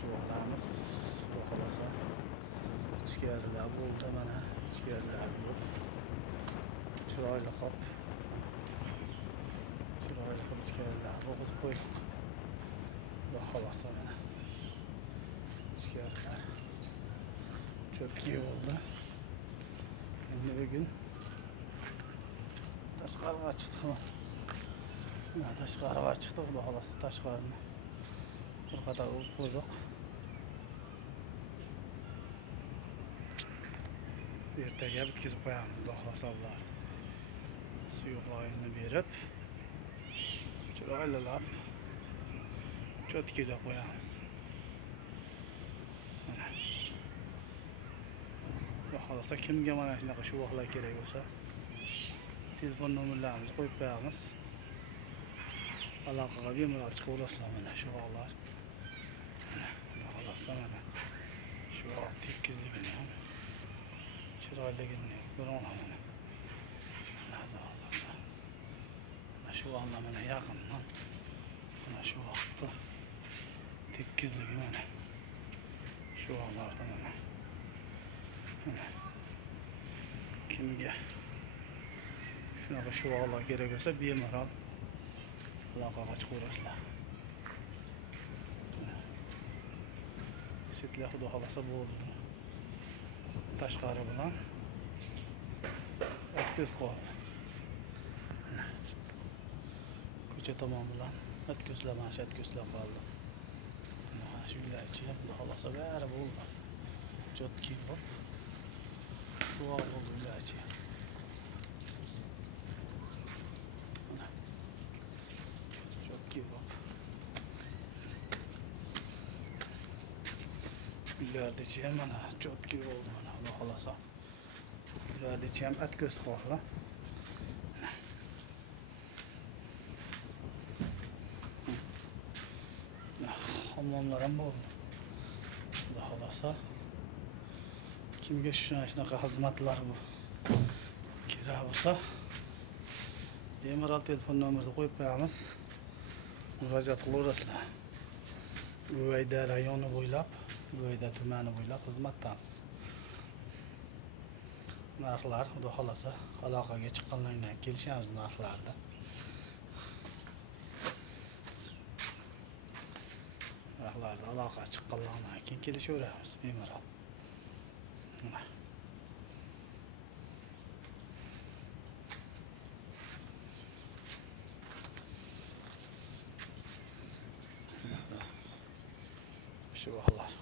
Şu olamiz. Xudo xolasa. İchkarilar bo'ldi mana. İchkarilar bu. Chiroyli qop. Chiroyli qilib ichkarilar bo'g'izib qo'ydik. Xudo xolasa mana. İchkarilar cho'tki bo'ldi. Endi bugun tashqariga chiqdik. Mana tashqariga chiqdik. Xudo xolasa tashqarini bir qadar urib qo'ydik. Ertaga bitkizib qo'yamiz, xudo xolasa bular. Suyuqligini berib, chiroylilab cho'tkida qo'yamiz. Mana. Xudo xolasa kimga mana shunaqa shuvoqlar kerak bo'lsa, telefon nomerlarimizni qo'yib qo'yamiz. Aloqaga bemalol chiqaverasizlar mana shuvoqlar. Xudo xolasa mana shuvoq tekkizligini ham chiroyligini ko'ringlar mana. Şu anda mana yaqindan mana shu vaqtda tekkizligi mana shu vaqtlarda mana kimga shunaqa shuvoqlar kerak bo'lsa bemalol aloqaga chiqaverasizlar. Chetlar xudo xolasa bo'ldi. Tashqari bilan o'tko'z qoldi. Ko'cha tomon bilan o'tkazlar mana shu o'tkazlar qoldi. Mana shu uylarchi xudo xolasa bari bo'ldi. Cho'tki bo'lib shuvoq bo'ldi uylarchi. Cho'tki bo'lib uylardichi mana cho'tki bo'ldi mana xudo xolasa. Uylardichi ham o'tko'z qoldi. Hammomlar ham bo'ldi. Xudo xolasa kimga shunaqa xizmatlar bu kerak bo'lsa bemalol telefon nomerni qo'yib qo'yamiz. Murojaat qilaverasizlar. Buvayda rayoni bo'ylab, Buvayda tumani bo'ylab xizmatdamiz. Narxlar xudo xolasa aloqaga chiqqanlardan kelishamiz narxlarda. Narxlarda aloqa chiqqanlardan keyin kelishaveramiz bemalol. Şu vaqtlar